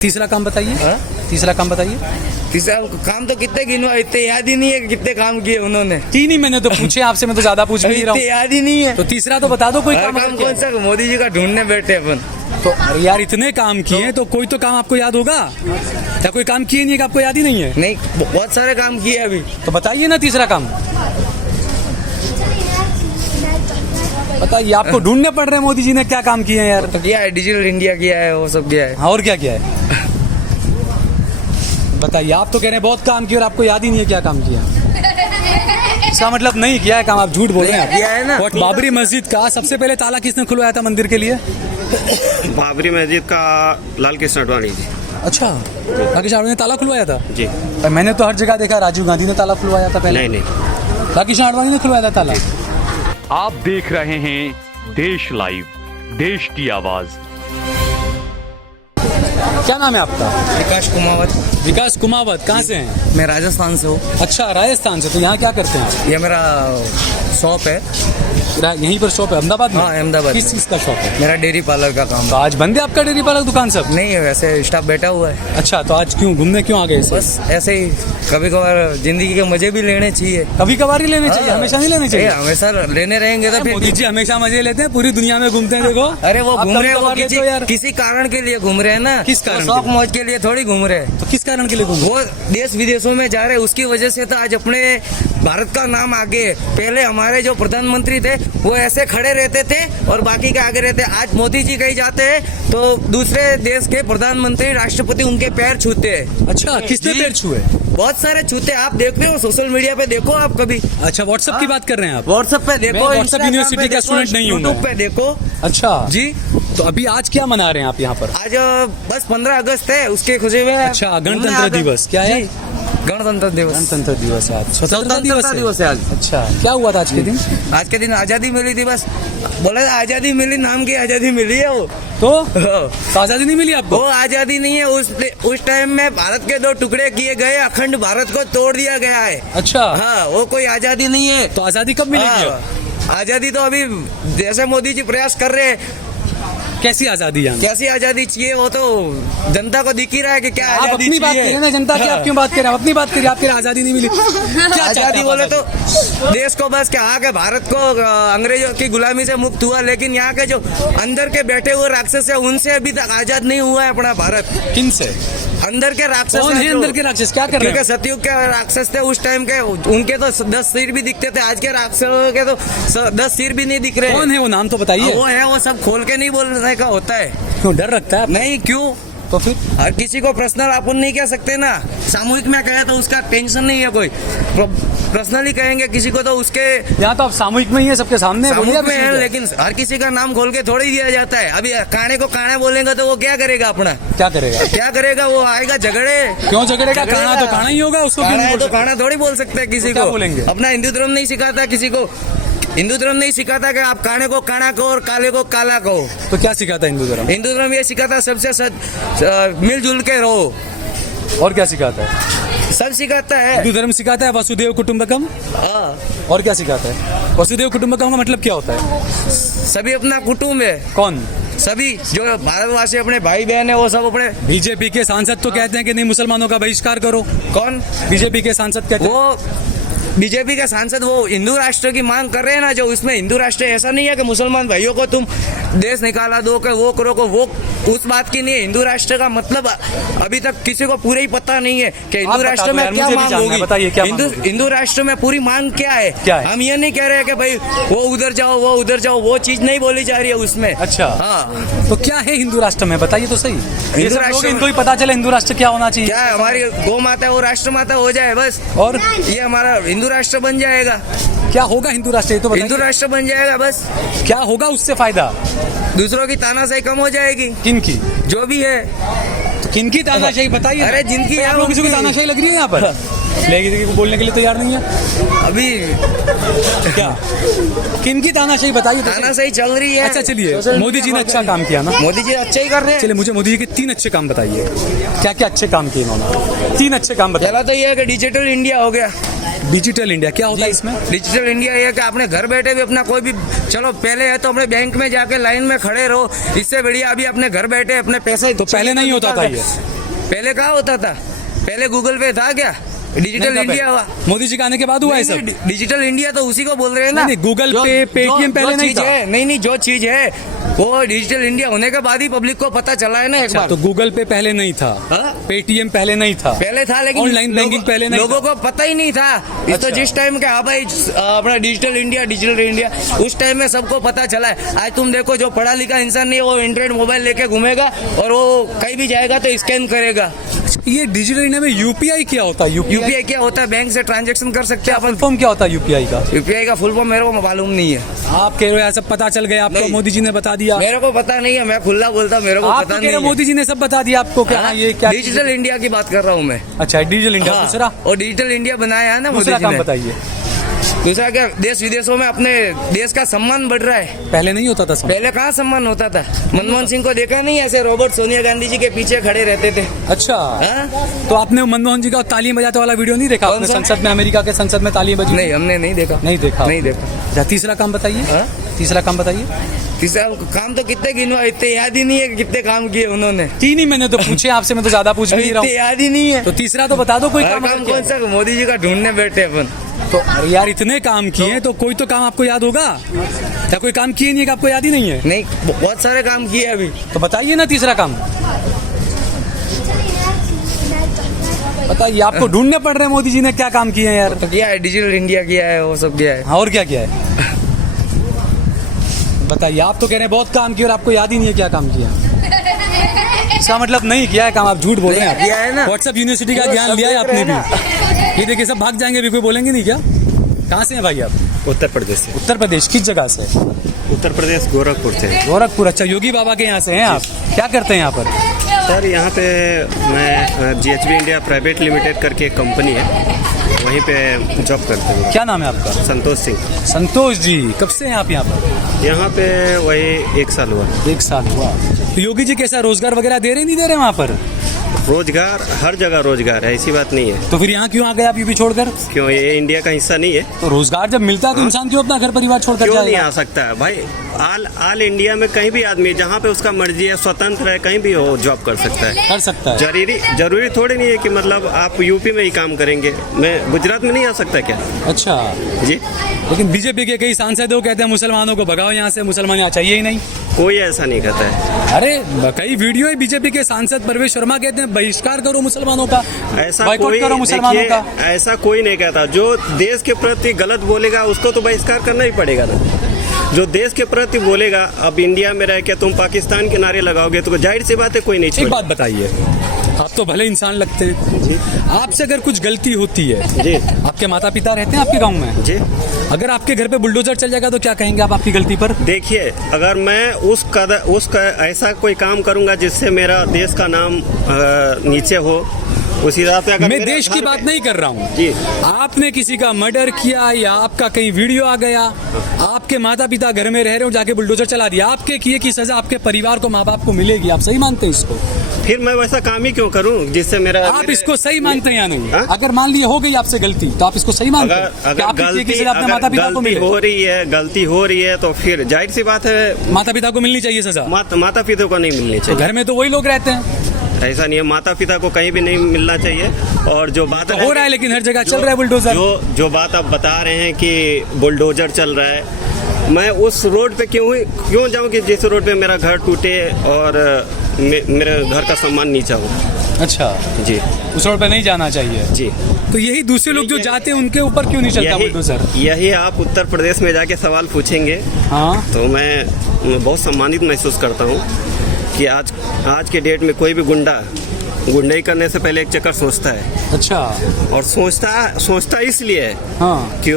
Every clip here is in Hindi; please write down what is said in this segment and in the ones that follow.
तीसरा काम बताइए। तीसरा काम बताइए। तीसरा काम तो कितने गिनवा, इतने याद ही नहीं है कि कितने काम किए उन्होंने। तीन ही मैंने तो पूछे आपसे, मैं तो ज्यादा पूछ नहीं रहा इतने याद ही नहीं है। तो तीसरा तो बता दो कोई काम। काम कौन सा मोदी जी का ढूंढने बैठे अपन। तो अरे यार इतने काम किए तो कोई तो काम आपको याद होगा, या कोई काम किए नहीं है कि आपको याद ही नहीं है? नहीं, बहुत सारे काम किए अभी। तो बताइए ना तीसरा काम बताइए। आपको ढूंढने पड़ रहे हैं मोदी जी ने क्या काम किए हैं यार। तो किया है, डिजिटल इंडिया किया है, वो सब किया है। हाँ, और क्या किया है बताइए। आप तो कह रहे हैं बहुत काम किया और आपको याद ही नहीं है क्या काम किया। इसका मतलब नहीं किया है काम, आप झूठ बोल रहे हैं। किया है ना। बाबरी मस्जिद का सबसे पहले ताला किसने खुलवाया था मंदिर के लिए? बाबरी मस्जिद का लाल कृष्ण आडवाणी जी। अच्छा, राकेश आडवाणी ने ताला खुलवाया था? जी। मैंने तो हर जगह देखा राजीव गांधी ने ताला खुलवाया था पहले। नहीं, राकेश आडवाणी ने खुलवाया था ताला। आप देख रहे हैं देश लाइव, देश की आवाज। क्या नाम है आपका? विकास कुमावत। विकास कुमावत। कहाँ से हैं? मैं राजस्थान से हूँ। अच्छा, राजस्थान से। तो यहाँ क्या करते हैं? ये मेरा शॉप है। यहीं पर शॉप है अहमदाबाद में? हाँ, अहमदाबाद। किस चीज का शॉप है? मेरा डेयरी पार्लर का काम तो आज बंद है आपका डेयरी पार्लर दुकान सब? नहीं है, वैसे स्टाफ बैठा हुआ है। अच्छा, तो आज क्यों घूमने क्यों आ गए? बस ऐसे ही, कभी कभार जिंदगी के मजे भी लेने चाहिए। कभी कभार ही लेने चाहिए, हमेशा नहीं लेने चाहिए। हमेशा लेने रहेंगे तो मोदी जी हमेशा मजे लेते हैं, पूरी दुनिया में घूमते हैं। देखो, अरे वो आप घूम रहे हैं, कभी वो कभार लेते हो यार। किसी कारण के लिए घूम रहे हैं ना। किस कारण? शौक मौज के लिए थोड़ी घूम रहे हैं। तो किस कारण के लिए घूम? वो देश विदेशों में जा रहे हैं, उसकी वजह से तो आज अपने भारत का नाम आगे है। पहले हमारे जो प्रधानमंत्री थे वो ऐसे खड़े रहते थे और बाकी के आगे रहते। आज मोदी जी कहीं जाते हैं तो दूसरे देश के प्रधानमंत्री राष्ट्रपति उनके पैर छूते हैं। अच्छा, किसने पैर छुए? बहुत सारे छूते, आप देख रहे हो सोशल मीडिया पे, देखो आप कभी। अच्छा, व्हाट्सएप की बात कर रहे हैं आप? व्हाट्सएप पे देखो, व्हाट्सएप Instagram यूनिवर्सिटी पे का देखो, स्टूडेंट नहीं हूँ मैं। YouTube पे देखो। अच्छा जी। तो अभी आज क्या मना रहे हैं आप यहाँ पर? आज बस 15 अगस्त है, उसके खुशी में। अच्छा, गणतंत्र दिवस क्या है? गणतंत्र दिवस। गणतंत्र दिवस है आज। स्वतंत्रता दिवस है आज। अच्छा, क्या हुआ था आज के दिन? आज के दिन आजादी मिली थी, बस बोला आजादी मिली, नाम की आजादी मिली है वो। तो आजादी नहीं मिली आपको? वो आजादी नहीं है। उस टाइम में भारत के 2 टुकड़े किए गए, अखंड भारत को तोड़ दिया गया है। अच्छा, हाँ, वो कोई आजादी नहीं है। तो आजादी कब मिलेगी? हाँ, आजादी तो अभी जैसे मोदी जी प्रयास कर रहे हैं। कैसी आजादी है? कैसी आजादी चाहिए वो तो जनता को दिख ही रहा है कि क्या आप आजादी अपनी बात चाहिए। करिए ना, जनता की आप क्यों बात कर रहे हैं? अपनी बात करिए। आपकी आजादी नहीं मिली, क्या आजादी बोले तो देश को बस क्या के भारत को अंग्रेजों की गुलामी से मुक्त हुआ, लेकिन यहाँ के जो अंदर के बैठे हुए राक्षस है उनसे अभी तक आजाद नहीं हुआ है अपना भारत। किन से? अंदर के राक्षस कौन है अंदर के राक्षस? क्या कर रहे क्योंकि हैं? सतयुग के राक्षस थे उस टाइम के, उनके तो 10 सिर भी दिखते थे। आज के राक्षसों के तो 10 सिर भी नहीं दिख रहे। कौन है वो? नाम तो बताइए। वो है, वो सब खोल के नहीं बोलने का होता है। क्यों डर लगता है? नहीं, क्यों? तो फिर हर किसी को पर्सनल अपन नहीं कह सकते ना। सामूहिक में कहे तो उसका टेंशन नहीं है, कोई पर्सनली कहेंगे किसी को तो उसके यहाँ तो आप सामूहिक में ही है, सबके सामने बोलिए। सामूहिक में है, लेकिन हर किसी का नाम खोल के थोड़ी दिया जाता है। अभी काणे को काणे बोलेंगे तो वो क्या करेगा अपना? क्या करेगा? क्या करेगा? वो आएगा झगड़े। क्यों झगड़ेगा? काना तो काना ही होगा, उसको क्यों काना नहीं है बोल तो काना थोड़ी बोल सकते हैं किसी तो क्या को। बोलेंगे? अपना हिंदू धर्म नहीं सिखाता किसी को। हिंदू धर्म नहीं सिखाता कि आप काणे को काना कहो और काले को काला कहो। तो क्या सिखाता है हिंदू धर्म? हिंदू धर्म ये सिखाता सबसे मिलजुल के रहो। और क्या सिखाता है? सब सिखाता है। हिंदू धर्म सिखाता है वसुदेव कुटुंबकम। हाँ, और क्या सिखाता है? वसुदेव कुटुंबकम का मतलब क्या होता है? सभी अपना कुटुंब है। कौन? सभी जो भारतवासी अपने भाई बहन है वो सब अपने। बीजेपी के सांसद तो कहते हैं कि नहीं मुसलमानों का बहिष्कार करो। कौन? बीजेपी के सांसद कहते हैं। वो बीजेपी के सांसद वो हिंदू राष्ट्र की मांग कर रहे हैं ना, जो उसमें हिंदू राष्ट्र ऐसा नहीं है कि मुसलमान भाइयों को तुम देश निकाला दो कि वो करो को, वो उस बात की नहीं है। हिंदू राष्ट्र का मतलब अभी तक किसी को पूरा ही पता नहीं है कि हिंदू राष्ट्र में क्या मांग होगी। बताइए क्या हिंदू राष्ट्र में पूरी मांग क्या है? क्या है? हम ये नहीं कह रहे कि भाई वो उधर जाओ, वो उधर जाओ, वो चीज नहीं बोली जा रही है उसमें। अच्छा, हाँ, तो क्या है हिंदू राष्ट्र में? बताइए तो सही। हिंदू राष्ट्र इनको ही पता चले हिंदू राष्ट्र क्या होना चाहिए। क्या है? हमारी गौ माता है वो राष्ट्र माता हो जाए बस, और ये हमारा हिंदू राष्ट्र बन जाएगा। क्या होगा हिंदू राष्ट्र? ये तो बताइए। हिंदू राष्ट्र बन जाएगा बस। क्या होगा उससे फायदा? दूसरों की तानाशाही कम हो जाएगी। किन की? जो भी है। तो किन की तानाशाही बताइए। अरे जिनकी आप लोग किसी को तानाशाही लग रही है यहाँ पर? लेकिन किसी को बोलने के लिए तैयार नहीं है अभी। क्या किन की तानाशाही बताइए तो। तानाशाही चल रही है। अच्छा चलिए, मोदी जी ने अच्छा काम किया ना? मोदी जी अच्छा ही कर रहे हैं। चलिए, मुझे मोदी जी के 3 अच्छे काम बताइए। क्या क्या अच्छे काम किए इन्होंने? 3 अच्छे काम बताइए। पहला तो ये है कि डिजिटल इंडिया हो गया। डिजिटल इंडिया क्या होता है इसमें? डिजिटल इंडिया ये कि आपने घर बैठे भी अपना कोई भी, चलो पहले है तो अपने बैंक में जाके लाइन में खड़े रहो, इससे बढ़िया अभी अपने घर बैठे अपने पैसे। तो पहले नहीं होता था ये? पहले कहाँ होता था? पहले गूगल पे था क्या? डिजिटल इंडिया हुआ मोदी जी के आने के बाद हुआ है सब? डिजिटल इंडिया तो उसी को बोल रहे हैं ना। नहीं, गूगल पे, पेटीएम पहले नहीं था। नहीं, जो चीज है वो डिजिटल इंडिया होने के बाद ही पब्लिक को पता चला है ना एक बार। तो गूगल पे पहले नहीं था, हाँ? पेटीएम पहले नहीं था, पहले था लेकिन ऑनलाइन बैंकिंग पहले नहीं लोगों को पता ही नहीं था। इस तो अच्छा। जिस टाइम के हाँ भाई अपना डिजिटल इंडिया उस टाइम में सबको पता चला है। आज तुम देखो जो पढ़ा लिखा इंसान नहीं है वो एंड्रॉइड मोबाइल लेके घूमेगा और वो कहीं भी जाएगा तो स्कैन करेगा। ये डिजिटल इंडिया में यूपीआई क्या होता है? यूपीआई क्या होता है? बैंक से ट्रांजेक्शन कर सकते हैं अपन। फॉर्म क्या होता है यूपीआई का? यूपीआई का फुल फॉर्म मेरे को मालूम नहीं है। आप कह रहे हो सब पता चल गया आपको, नहीं। मोदी जी ने बता दिया? मेरे को पता नहीं है, मैं खुला बोलता, मेरे को आप पता कह नहीं रहे हो है। मोदी जी ने सब बता दिया आपको क्या? हाँ, ये क्या डिजिटल इंडिया की बात कर रहा हूँ मैं। अच्छा, डिजिटल इंडिया। हाँ, दूसरा? और डिजिटल इंडिया बनाया है ना मोदी दूसरा जी काम ने। बताइए। दूसरा क्या, देश विदेशों में अपने देश का सम्मान बढ़ रहा है। पहले नहीं होता था सब? पहले कहाँ सम्मान होता था? मनमोहन सिंह को देखा नहीं, ऐसे रॉबर्ट सोनिया गांधी जी के पीछे खड़े रहते थे। अच्छा, हाँ? तो आपने मनमोहन जी का तालियां बजाते वाला वीडियो नहीं देखा? आपने कौन सा? संसद में, अमेरिका के संसद में तालियां बजी? नहीं, हमने नहीं देखा। नहीं देखा? नहीं देखा। अच्छा, तीसरा काम बताइए। हाँ? तीसरा काम बताइए। तीसरा काम तो कितने गिनवा, इतने याद ही नहीं है कि कितने काम किए उन्होंने। तीन ही मैंने तो पूछे आपसे, मैं तो ज्यादा पूछ नहीं रहा इतने हूँ। याद ही नहीं है। तो तीसरा तो बता दो कोई हर काम। काम कौन सा मोदी जी का ढूंढने बैठे अपन। तो अरे यार, इतने काम किए तो कोई तो काम आपको याद होगा या कोई काम किए नहीं है कि आपको याद ही नहीं है? नहीं, बहुत सारे काम किए अभी। तो बताइए ना तीसरा काम बताइए। आपको ढूंढने पड़ रहे हैं मोदी जी ने क्या काम किए हैं यार। तो किया है, डिजिटल इंडिया किया है, वो सब किया है। हाँ, और क्या किया है बताइए। आप तो कह रहे हैं बहुत काम किया और आपको याद ही नहीं है क्या काम किया। इसका मतलब नहीं किया है काम, आप झूठ बोल रहे हैं। किया है ना। व्हाट्सएप यूनिवर्सिटी का ज्ञान लिया है आपने भी? ये देखिए सब भाग जाएंगे, भी कोई बोलेंगे नहीं क्या? कहाँ से हैं भाई आप? उत्तर प्रदेश से। उत्तर प्रदेश किस जगह से? उत्तर प्रदेश गोरखपुर से। गोरखपुर। अच्छा, योगी बाबा के यहाँ से हैं आप? क्या करते हैं यहाँ पर? सर यहाँ पे मैं GHB इंडिया प्राइवेट लिमिटेड करके एक कंपनी है, वहीं पे जॉब करते हूँ। क्या नाम है आपका? संतोष सिंह। संतोष जी, कब से हैं आप यहाँ पर? यहाँ पे वही 1 साल हुआ। 1 साल हुआ। तो योगी जी कैसा रोजगार वगैरह दे रहे नहीं दे रहे वहाँ पर? रोजगार हर जगह रोजगार है, ऐसी बात नहीं है। तो फिर यहाँ क्यों आ गए आप यूपी छोड़कर? क्यों, ये इंडिया का हिस्सा नहीं है? तो रोजगार जब मिलता है तो इंसान क्यों अपना घर परिवार छोड़कर क्यों नहीं जाएगा? आ सकता है भाई? ऑल इंडिया में कहीं भी आदमी जहाँ पे उसका मर्जी है, स्वतंत्र है, कहीं भी हो जॉब कर सकता है। कर सकता है। जरूरी थोड़ी नहीं है कि मतलब आप यूपी में ही काम करेंगे। मैं गुजरात में नहीं आ सकता क्या? अच्छा, जी, लेकिन बीजेपी के कई सांसद वो कहते हैं मुसलमानों को भगाओ यहाँ से, मुसलमान यहाँ चाहिए ही नहीं। कोई ऐसा नहीं कहता है। अरे कई वीडियो है, बीजेपी के सांसद परवेश शर्मा कहते हैं बहिष्कार करो मुसलमानों का, ऐसा बाइकआउट कोई करो मुसलमानों का। ऐसा कोई नहीं कहता। जो देश के प्रति गलत बोलेगा उसको तो बहिष्कार करना ही पड़ेगा ना। जो देश के प्रति बोलेगा, अब इंडिया में रह के तुम पाकिस्तान के नारे लगाओगे तो जाहिर सी बात है कोई नहीं एक छोड़ेगा। बात बताइए, आप तो भले इंसान लगते हैं, आपसे अगर कुछ गलती होती है, जी आपके माता पिता रहते हैं आपके गांव में, जी, अगर आपके घर पे बुलडोजर चल जाएगा तो क्या कहेंगे आप आपकी गलती पर? देखिए, अगर मैं उसका ऐसा कोई काम करूंगा जिससे मेरा देश का नाम नीचे हो, उस हिसाब से अगर मैं मेरे देश की घर बात पे- नहीं कर रहा हूँ जी, आपने किसी का मर्डर किया या आपका कहीं वीडियो आ गया, आपके माता पिता घर में रह रहे हो, जाके बुलडोजर चला दिया, आपके किए की सजा आपके परिवार को, माँ बाप को मिलेगी। आप सही मानते हैं इसको? फिर मैं वैसा काम ही क्यों करूं जिससे मेरा आप इसको सही मानते हैं या नहीं? हाँ? अगर मान लिए हो गई आपसे गलती तो आप इसको सही मानते हैं कि अगर आपके किए की गलती सजा अपने माता पिता को मिले? गलती हो रही है तो फिर जाहिर सी बात है माता पिता को मिलनी चाहिए सजा। माता पिता को नहीं मिलनी तो चाहिए। घर में तो वही लोग रहते हैं। ऐसा नहीं है, माता पिता को कहीं भी नहीं मिलना चाहिए। और जो बात तो हो रहा है, लेकिन हर जगह चल रहा है बुलडोजर। जो बात आप बता रहे हैं कि बुलडोजर चल रहा है, मैं उस रोड पे क्यों जाऊं कि जिस रोड पे मेरा घर टूटे और मेरे घर का सम्मान नीचा हो। अच्छा जी, उस रोड पे नहीं जाना चाहिए। जी। तो यही दूसरे लोग जो जाते हैं उनके ऊपर क्यों नहीं चलता बुलडोजर? यही आप उत्तर प्रदेश में जाके सवाल पूछेंगे हाँ, तो मैं बहुत सम्मानित महसूस करता हूँ कि आज के डेट में कोई भी गुंडाई करने से पहले एक चक्कर सोचता है। अच्छा, और सोचता इसलिए है हाँ, कि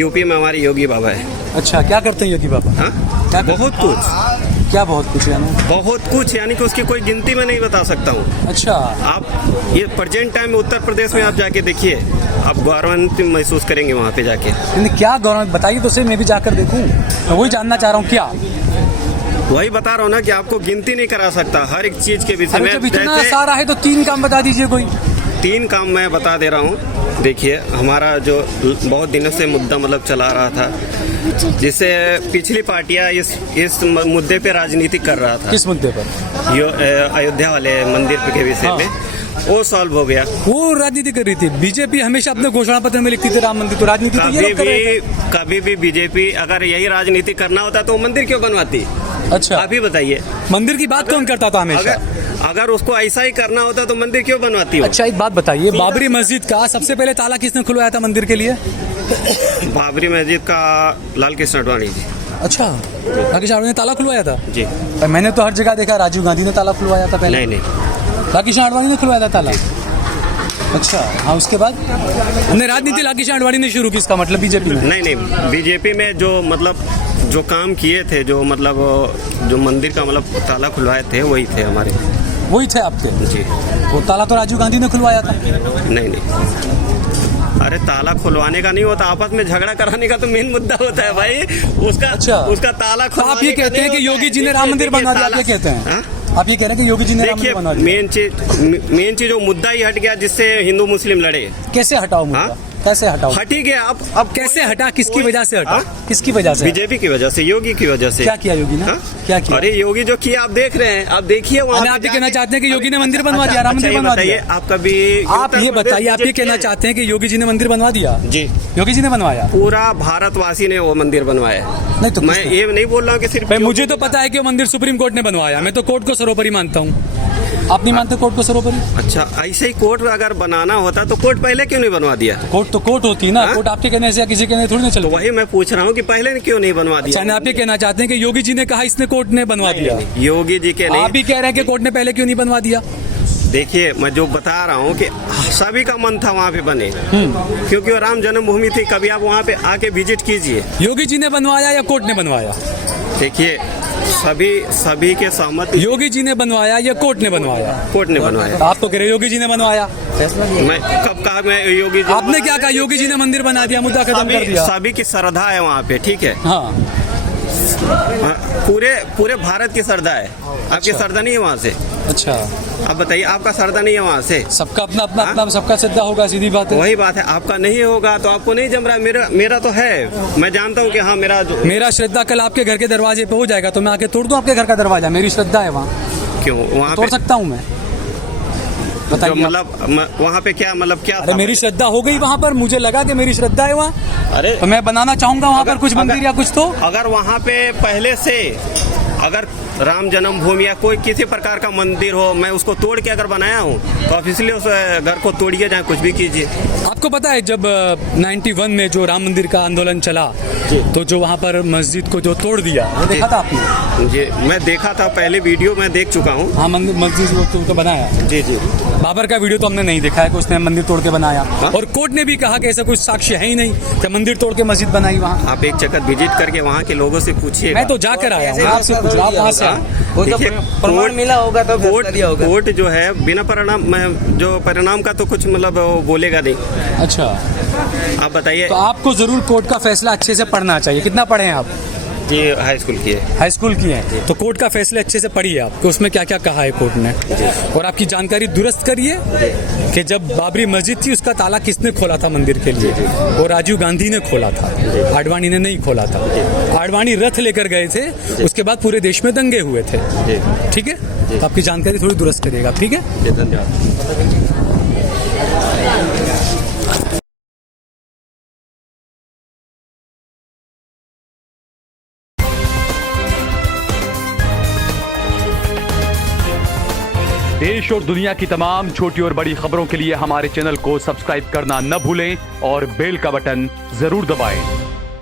यूपी में हमारे योगी बाबा है। अच्छा, क्या करते हैं योगी बाबा? हाँ, क्या बहुत कुछ, क्या बहुत कुछ यानी? बहुत कुछ, यानी कि उसकी कोई गिनती में नहीं बता सकता हूँ। अच्छा, आप ये प्रेजेंट टाइम में उत्तर प्रदेश में आप जाके देखिए, आप गौरवान्वित महसूस करेंगे वहाँ पे जाके। क्या गौरव बताइए तो सही, मैं भी जाकर देखूं। मैं वही जानना चाह रहा हूँ। क्या वही बता रहा हूँ ना कि आपको गिनती नहीं करा सकता हर एक चीज के विषय में। जब इतना जैसे सारा है तो 3 काम बता दीजिए कोई। 3 काम मैं बता दे रहा हूँ। देखिए, हमारा जो बहुत दिनों से मुद्दा मतलब चला रहा था, जिससे पिछली पार्टियां इस मुद्दे पे राजनीति कर रहा था। किस मुद्दे पर? अयोध्या वाले मंदिर के विषय में, वो सॉल्व हो गया। वो राजनीति कर रही थी। बीजेपी हमेशा अपने घोषणा पत्र में लिखती थी राम मंदिर, तो राजनीति तो ये लोग कर रहे थे। कभी भी बीजेपी अगर यही राजनीति करना होता तो मंदिर क्यों बनवाती? अच्छा, आप ही बताइए। मंदिर की बात कौन करता था हमेशा? अगर उसको ऐसा ही करना होता तो मंदिर क्यों बनवाती हो? अच्छा, एक बात बताइए, बाबरी मस्जिद का सबसे पहले ताला किसने खुलवाया था मंदिर के लिए? बाबरी मस्जिद का लाल कृष्ण आडवाणी जी। अच्छा, राकेश आडवाणी ने ताला खुलवाया था? जी। पर मैंने तो हर जगह देखा राजीव गांधी ने ताला खुलवाया था पहले। नहीं, राकेश आडवाणी ने खुलवाया था ताला। अच्छा, हाँ, उसके बाद हमने राजनीति राकेश आडवाणी ने शुरू की, इसका मतलब बीजेपी में? नहीं, बीजेपी में जो मतलब जो काम किए थे, जो मतलब जो मंदिर का मतलब ताला खुलवाए थे, वही थे हमारे। वही थे आपके? जी। वो ताला तो राजीव गांधी ने खुलवाया था। नहीं, अरे ताला खुलवाने का नहीं होता, आपस में झगड़ा कराने का तो मेन मुद्दा होता है भाई। उसका अच्छा, उसका ताला तो आप ये कहते हैं कि योगी जी ने राम मंदिर बनवा दिया, आप ये कहते हैं? आप ये कह रहे हैं कि योगी जी ने राम मंदिर बनवा दिया? मेन चीज जो मुद्दा ही हट गया, जिससे हिंदू मुस्लिम लड़े। कैसे हटाओ मुद्दा? कैसे हटाओ? हट ही गया। अब कैसे हटा? किसकी वजह से हटा? किसकी वजह से? बीजेपी की वजह से, योगी की वजह से। क्या किया योगी ने? क्या किया? अरे योगी जो किया आप देख रहे हैं, आप देखिए वहाँ। आप ये कहना चाहते हैं कि योगी ने मंदिर बनवा दिया, राम मंदिर बनवा दिया? आप कभी आप ये बताइए, आप ये कहना चाहते हैं कि योगी जी ने मंदिर बनवा दिया? जी, योगी जी ने बनवाया। पूरा भारतवासी ने वो मंदिर बनवाया। नहीं तो मैं ये नहीं बोल रहा हूँ कि सिर्फ मुझे तो पता है कि वो मंदिर सुप्रीम कोर्ट ने बनवाया। मैं तो कोर्ट को सर्वोपरि मानता हूँ। आप नहीं मानते कोर्ट को सर्वोपरि? अच्छा, ऐसे ही कोर्ट अगर बनाना होता तो कोर्ट पहले क्यों नहीं बनवा दिया? कोर्ट तो कोर्ट होती है ना। कोर्ट आपके कहने से या किसी कहने थोड़ी ना चलो। वही मैं पूछ रहा हूँ कि पहले क्यों नहीं बनवा दिया? अच्छा, आप ये कहना चाहते हैं कि योगी जी ने कहा इसने कोर्ट ने बनवा दिया? योगी जी के नहीं। आप भी कह रहे हैं कि कोर्ट ने पहले क्यों नहीं बनवा दिया? देखिए, मैं जो बता रहा हूँ कि सभी का मन था वहाँ पे बने, क्योंकि वो राम जन्मभूमि थी। कभी आप वहाँ पे आके विजिट कीजिए। योगी जी ने बनवाया या कोर्ट ने बनवाया? देखिए, सभी के सहमति। योगी जी ने बनवाया या कोर्ट ने बनवाया? कोर्ट ने बनवाया। आप तो कह रहे योगी जी ने बनवाया। मैं कब कहा मैं योगी जी? आपने क्या कहा? योगी जी ने मंदिर बना दिया, मुद्दा खत्म कर दिया। सभी की श्रद्धा है वहाँ पे, ठीक है? हाँ, पूरे भारत की श्रद्धा है। आपकी श्रद्धा नहीं है वहाँ से? अच्छा, आप बताइए, आपका श्रद्धा नहीं है वहाँ से? सबका अपना अपना अपना, सबका श्रद्धा होगा, सीधी बात है। वही बात है, आपका नहीं होगा तो आपको नहीं जम रहा। मेरा तो है, मैं जानता हूँ कि हाँ मेरा श्रद्धा कल आपके घर के दरवाजे पे हो जाएगा तो मैं आके तोड़ दूं आपके घर का दरवाजा। मेरी श्रद्धा है वहाँ। क्यों वहाँ तोड़ सकता हूँ मैं? बताइए। मतलब वहाँ पे क्या मतलब क्या? अरे मेरी श्रद्धा हो गई वहाँ पर, मुझे लगा कि मेरी श्रद्धा है वहाँ। अरे तो मैं बनाना चाहूंगा वहाँ पर कुछ मंदिर या कुछ। तो अगर वहाँ पे पहले से अगर राम जन्मभूमि या कोई किसी प्रकार का मंदिर हो, मैं उसको तोड़ के अगर बनाया हूँ तो ऑफिशियली उस घर को तोड़िए, चाहे कुछ भी कीजिए। आपको पता है जब 91 में जो राम मंदिर का आंदोलन चला, तो जो वहाँ पर मस्जिद को जो तोड़ दिया, वो देखा था आपने? जी, मैं देखा था, पहले वीडियो मैं देख चुका हूँ। हाँ, मस्जिद को बनाया। जी। बाबर का वीडियो तो हमने नहीं देखा है कि उसने मंदिर तोड़ के बनाया। और कोर्ट ने भी कहा कि ऐसा कुछ साक्ष्य है ही नहीं कि मंदिर तोड़ के मस्जिद बनाई वहाँ। आप एक चक्कर विजिट करके वहाँ के लोगों से पूछिए। मैं तो जाकर आया हूँ, आपसे पूछ, आप वहाँ से प्रमाण मिला होगा तो कोर्ट जो है बिना परिणाम का तो कुछ मतलब बोलेगा नहीं। अच्छा, आप बताइए। तो आपको जरूर कोर्ट का फैसला अच्छे से पढ़ना चाहिए। कितना पढ़े हैं आप? जी, हाई स्कूल की है। हाई स्कूल की है तो कोर्ट का फैसला अच्छे से पढ़िए आप कि उसमें क्या क्या कहा है कोर्ट ने, और आपकी जानकारी दुरुस्त करिए कि जब बाबरी मस्जिद थी उसका ताला किसने खोला था मंदिर के लिए। वो राजीव गांधी ने खोला था, आडवाणी ने नहीं खोला था। आडवाणी रथ लेकर गए थे, उसके बाद पूरे देश में दंगे हुए थे। ठीक है, तो आपकी जानकारी थोड़ी दुरुस्त करिएगा। ठीक है, धन्यवाद। देश और दुनिया की तमाम छोटी और बड़ी खबरों के लिए हमारे चैनल को सब्सक्राइब करना न भूलें और बेल का बटन जरूर दबाएं।